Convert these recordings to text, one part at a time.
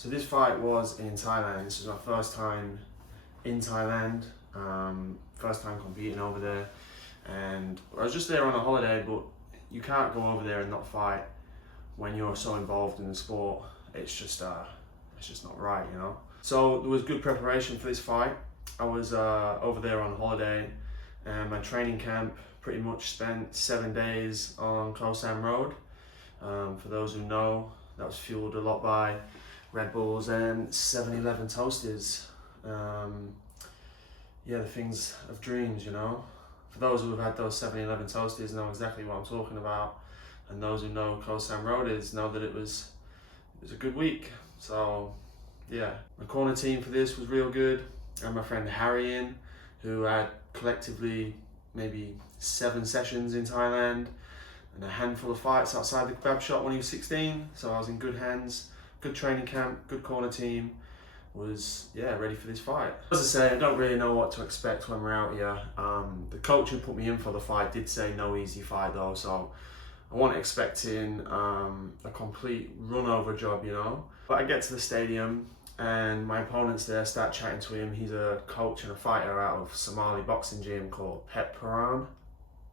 So this fight was in Thailand. This was my first time in Thailand, first time competing over there. And I was just there on a holiday, but you can't go over there and not fight when you're so involved in the sport. It's just not right, you know? So there was good preparation for this fight. I was over there on holiday, and my training camp pretty much spent 7 days on Koh Sam Road. For those who know, that was fueled a lot by Red Bulls and 7-Eleven toasties. Yeah, the things of dreams, you know. For those who have had those 7-Eleven toasties know exactly what I'm talking about, and those who know Koh Sam Road know that it was a good week. So yeah, my corner team for this was real good. I had my friend Harry in, who had collectively maybe 7 sessions in Thailand and a handful of fights outside the kebab shop when he was 16. So I was in good hands, good training camp, good corner team. Was ready for this fight. As I say, I don't really know what to expect when we're out here. The coach who put me in for the fight did say no easy fight though, so I wasn't expecting a complete run over job, you know. But I get to the stadium and my opponent's there, start chatting to him. He's a coach and a fighter out of Somali boxing gym called Pet Paran.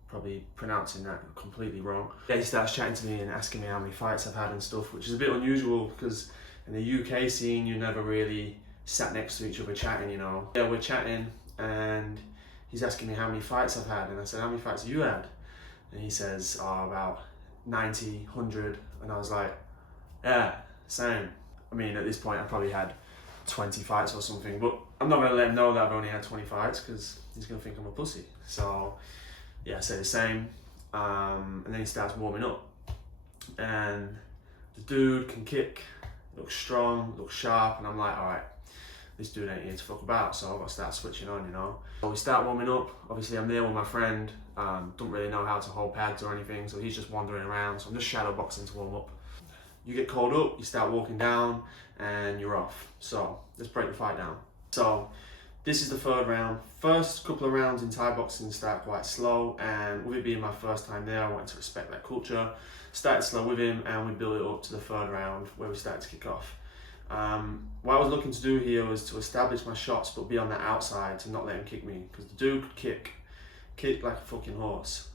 Probably pronouncing that completely wrong. Yeah, he starts chatting to me and asking me how many fights I've had and stuff, which is a bit unusual because in the UK scene, you never really sat next to each other chatting, you know. Yeah, we're chatting and he's asking me how many fights I've had, and I said, how many fights have you had? And he says, oh, about 90, 100, and I was like, yeah, same. I mean, at this point, I probably had 20 fights or something, but I'm not gonna let him know that I've only had 20 fights because he's gonna think I'm a pussy. So, yeah, I say the same, and then he starts warming up, and the dude can kick, looks strong, looks sharp, and I'm like, all right, this dude ain't here to fuck about, so I've got to start switching on, you know. So we start warming up. Obviously, I'm there with my friend, don't really know how to hold pads or anything, so he's just wandering around, so I'm just shadow boxing to warm up. You get called up, you start walking down, and you're off. So let's break the fight down. So this is the 3rd round. First couple of rounds in Thai boxing start quite slow, and with it being my first time there, I wanted to respect that culture. Started slow with him, and we built it up to the 3rd round where we started to kick off. What I was looking to do here was to establish my shots but be on the outside to not let him kick me, because the dude could kick like a fucking horse.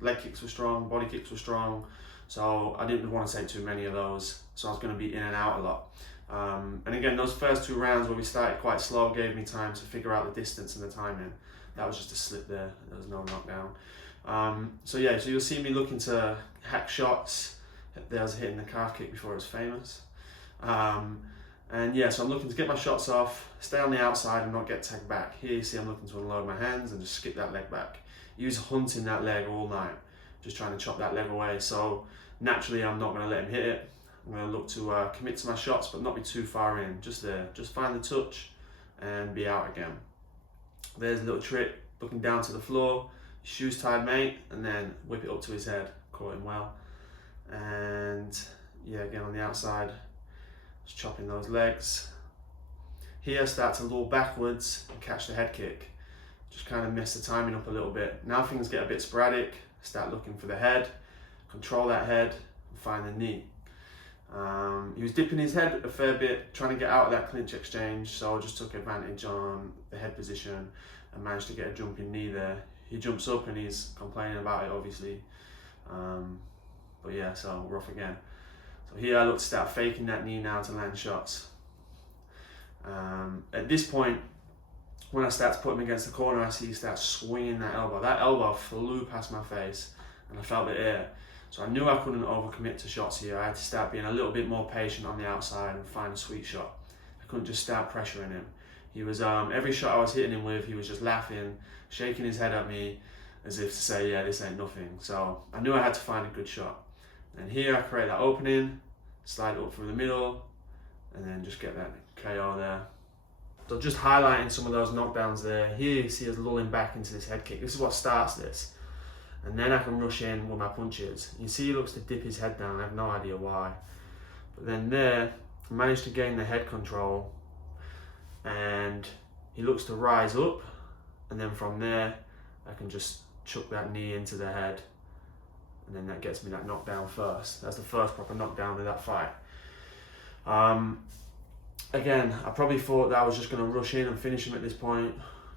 Leg kicks were strong, body kicks were strong, so I didn't want to take too many of those, so I was going to be in and out a lot. And again, those first 2 rounds where we started quite slow gave me time to figure out the distance and the timing. That was just a slip there, there was no knockdown. So yeah, so you'll see me looking to hack shots. There I was hitting the calf kick before it was famous. And yeah, so I'm looking to get my shots off, stay on the outside and not get tagged back. Here you see I'm looking to unload my hands and just skip that leg back. He was hunting that leg all night, just trying to chop that leg away. So naturally I'm not going to let him hit it. I'm going to look to commit to my shots but not be too far in, just there. Just find the touch and be out again. There's a little trick, looking down to the floor, shoes tied mate, and then whip it up to his head. Caught him well. And yeah, again on the outside, just chopping those legs. Here start to lure backwards and catch the head kick. Just kind of mess the timing up a little bit. Now things get a bit sporadic, start looking for the head, control that head, and find the knee. He was dipping his head a fair bit, trying to get out of that clinch exchange, so I just took advantage on the head position and managed to get a jumping knee there. He jumps up and he's complaining about it, obviously. But yeah, so we're off again. So here I look to start faking that knee now to land shots. At this point, when I start to put him against the corner, I see he starts swinging that elbow. That elbow flew past my face and I felt the air. So I knew I couldn't overcommit to shots here. I had to start being a little bit more patient on the outside and find a sweet shot. I couldn't just start pressuring him. He was, every shot I was hitting him with, he was just laughing, shaking his head at me as if to say, yeah, this ain't nothing. So I knew I had to find a good shot. And here I create that opening, slide it up through the middle, and then just get that KO there. So just highlighting some of those knockdowns there. Here you see us lulling back into this head kick. This is what starts this. And then I can rush in with my punches. You see he looks to dip his head down, I have no idea why. But then there, I managed to gain the head control and he looks to rise up, and then from there, I can just chuck that knee into the head, and then that gets me that knockdown first. That's the first proper knockdown of that fight. Again, I probably thought that I was just going to rush in and finish him at this point,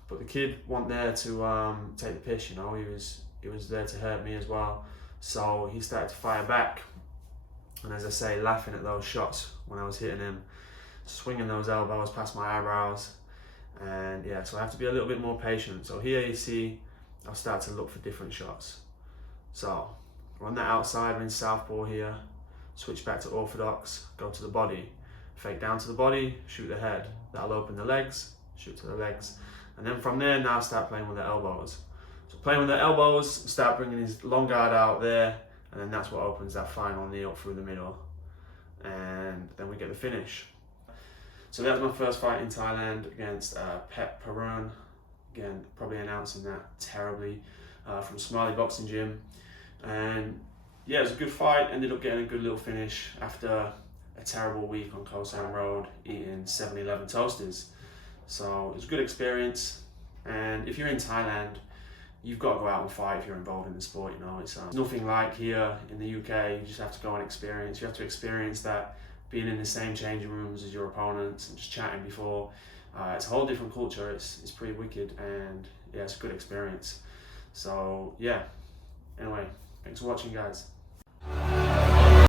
but the kid wasn't there to take the piss, you know. He was there to hurt me as well. So he started to fire back, and as I say, laughing at those shots when I was hitting him, swinging those elbows past my eyebrows, and yeah, so I have to be a little bit more patient. So here you see, I'll start to look for different shots. So we're on that outside, we're in southpaw here, switch back to orthodox, go to the body, fake down to the body, shoot the head. That'll open the legs, shoot to the legs. And then from there, now start playing with the elbows. So playing with the elbows, start bringing his long guard out there, and then that's what opens that final knee up through the middle. And then we get the finish. So that was my first fight in Thailand against Pep Perun. Again, probably announcing that terribly, from Smiley Boxing Gym. And yeah, it was a good fight, ended up getting a good little finish after a terrible week on Koh Sam Road eating 7-Eleven toasters. So it was a good experience, and if you're in Thailand, you've got to go out and fight if you're involved in the sport, you know. It's nothing like here in the UK. You just have to go and experience. You have to experience that, being in the same changing rooms as your opponents and just chatting before. It's a whole different culture. It's pretty wicked, and yeah, it's a good experience. So yeah, anyway, thanks for watching, guys.